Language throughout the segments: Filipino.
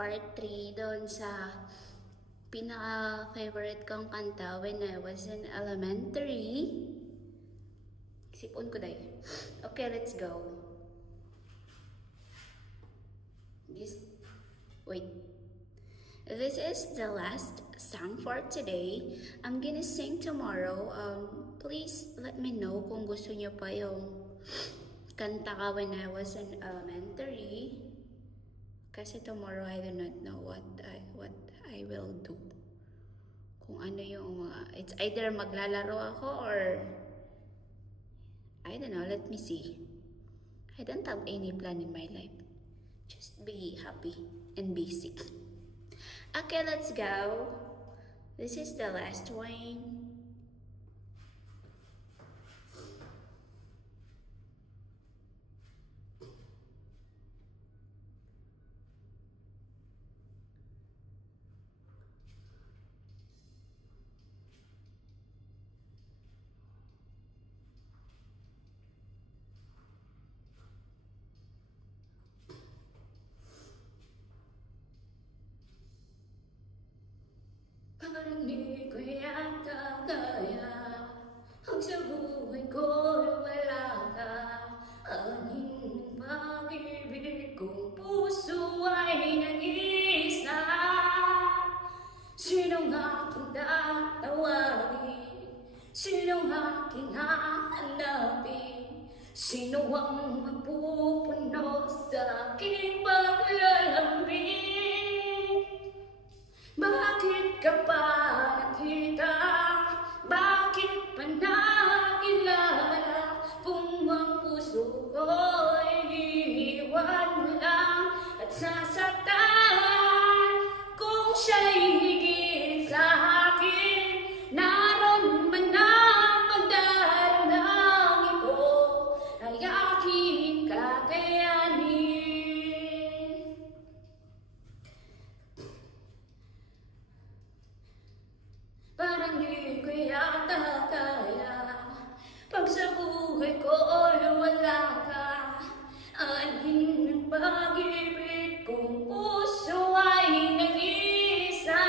part 3 doon sa pinaka-favorite kong kanta when I was in elementary. Sipon ko day. Okay, let's go. This is the last song for today. I'm gonna sing tomorrow. Please let me know kung gusto niyo pa yung kanta ka when I was in elementary. Kasi tomorrow I do not know what I will do. Kung ano yung it's either maglalaro ako or I don't know, let me see. I don't have any plan in my life. Just be happy and basic. Okay, let's go. This is the last one. Parang di ko yata kaya ang sa buhay ko wala ka. Aning pag-ibig kong puso ay nag-iisa. Sinong aking tatawagin? Sinong aking hahanapin? Sino ang magpupuno sa aking paglalambing? Bakit ka pa nakita? Bakit pa nakilala? Kung ang puso ko'y iniwan mo lang at sasaktan. Kung siya'y higit sa akin, naroon man ang pagdarang ito ay aking kakayanin. Parang di ko yata kaya pag sa buhay ko wala ka. Anhin ng pag-ibig kong puso ay nag-isa.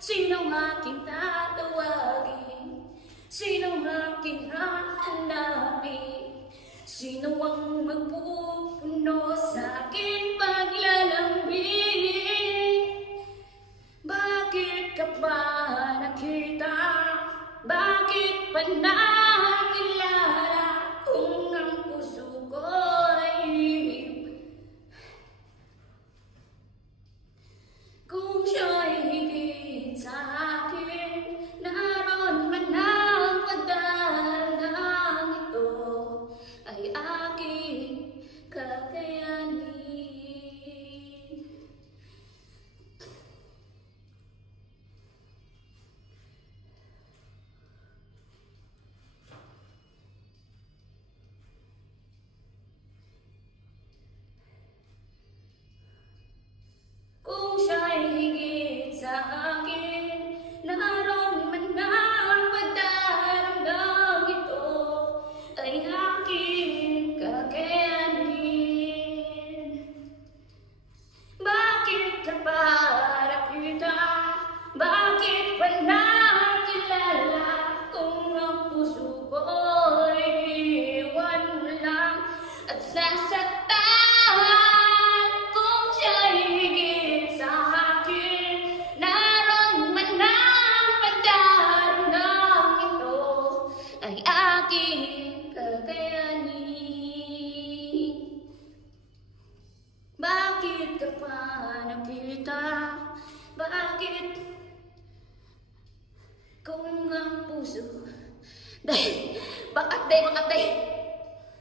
Sinong aking tatawagin? Sinong aking hahanapin? Sino ang magpupuno sa aking paglalambing? Bakit ka ba nakita? Bakit pa nakilala? Kung ang puso ko'y kung siya'y higit sa akin, naroon man ang pagdarang ito ay aking kakayanin. Kung siya'y higit sa akin, naroon man ang pagdarang ito ay aking kakayanin. Bakit ka pa nakita? Bakit pa nakilala? Kung ang puso ko'y iwan mo lang at sasaktan. Bakit ka pa nakita? Bakit? Kung ang puso bakit day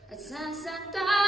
at sasaktan.